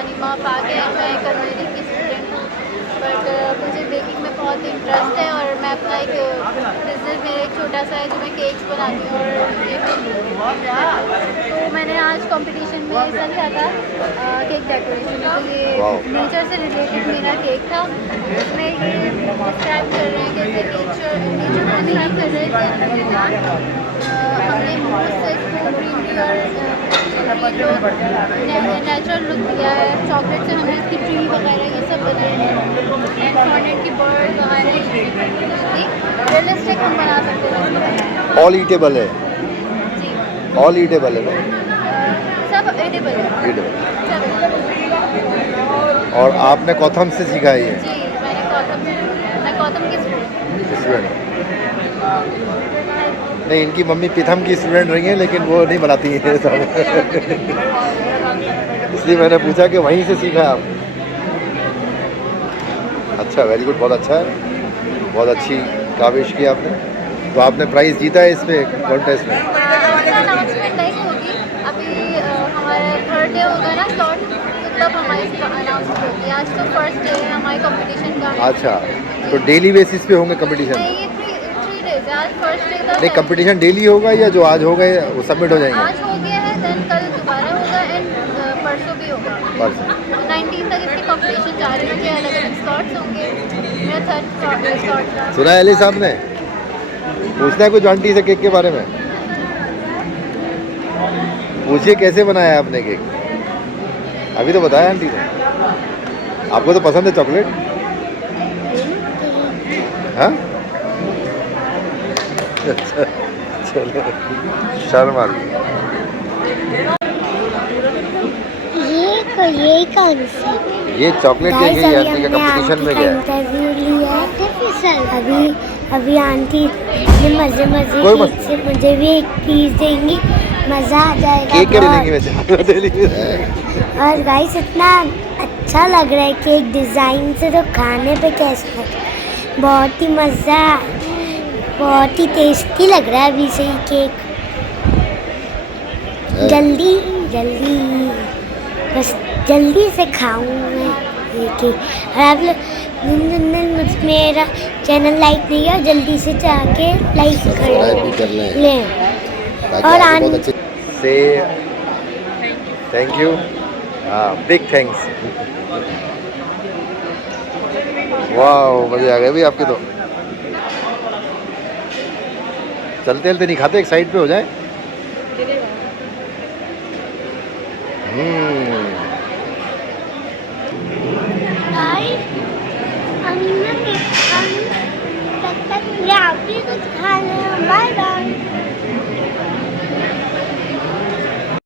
हानिमा पाके and मैं कलरी की student हूँ। बट मुझे बेकिंग में बहुत इंटरेस्ट है और मैं अपना एक बिज़नेस मेरा एक छोटा सा है जो मैं केक्स बनाती हूँ। और ये तो मैंने आज कंपटीशन में हिस्सा लिया था केक डेकोरेशन में। तो ये नेचर से रिलेटेड मेरा केक था। इसमें ये डिस्क्राइब कर रहे हैं कैसे नेचर नेचर को डिस्क्राइब कर रहे हैं कि हमने उससे इसको ग्रीनरी और नेचुरल लुक दिया है। चॉकलेट से हमने इसकी ट्री वगैरह ये सब बनाए हैं एंड फॉन्डेंट की बर्ड वगैरह रियलिस्टिक हम बना सकते हैं। ऑल ईटेबल है? जी ऑल ईटेबल है ना? सब एडिबल है। ईटेबल। सब edible। और आपने कौथम से सीखा है ये? जी मैं गौतम की स्टूडेंट? नहीं, इनकी मम्मी पिथम की स्टूडेंट रही हैं लेकिन वो नहीं बनाती है सब। इसलिए मैंने पूछा कि वहीं से सीखा आप। अच्छा, वेरी गुड, बहुत अच्छा है, बहुत अच्छी काविश की आपने। तो आपने प्राइज़ जीता है इस पे कॉन्टेस्ट में? अनाउंसमेंट नहीं होगी अभी। हमारा थर्ड डे होगा ना स्लॉट, तो तब हमारी अनाउंसमेंट होगी। आज तो फर्स्ट डे है हमारे कंपटीशन का। अच्छा, तो डेली बेसिस पे होंगे कंपटीशन? नहीं, ये थ्री डेज है। आज फर्स्ट डे था। नहीं, कंपटीशन डेली होगा या जो आज हो गए वो सबमिट हो जाएंगे? आज हो गया है, देन कल दोबारा होगा एंड परसों भी होगा। परसों 19 तक इसकी कंपटीशन जारी होगी। अलग अलग स्लॉट्स होंगे। मेरा थर्ड स्लॉट था। सुना है अली साहब ने? पूछना है कुछ आंटी से केक के बारे में? पूछिए कैसे बनाया आपने केक? अभी तो बताया आंटी ने। आपको तो पसंद है चॉकलेट? हाँ? अच्छा, चलो, शर्म आ गई। ये कौन सा? ये चॉकलेट केक है, आंटी का कंपटीशन में गया है। इंटरव्यू लिया है। अभी आंटी मजे कोई केक से मुझे भी एक पीस देंगी, मज़ा आ जाएगा। केक क्या लेंगी वैसे? और गाइस इतना अच्छा लग रहा है केक डिज़ाइन से, तो खाने पे कैसा लग रहा है? बहुत ही मज़ा, बहुत ही टेस्टी लग रहा है अभी से ही केक। जल्दी बस जल्दी से खाऊं मैं ये केक। और आप लोग मेरा चैनल लाइक नहीं है, जल्दी से जाके लाइक कर लें। और से थैंक यू। हाँ, बिग थैंक्स। वाह, मजे आ गए भाई आपके तो। चलते चलते नहीं खाते, एक साइड पे हो जाए। गाइस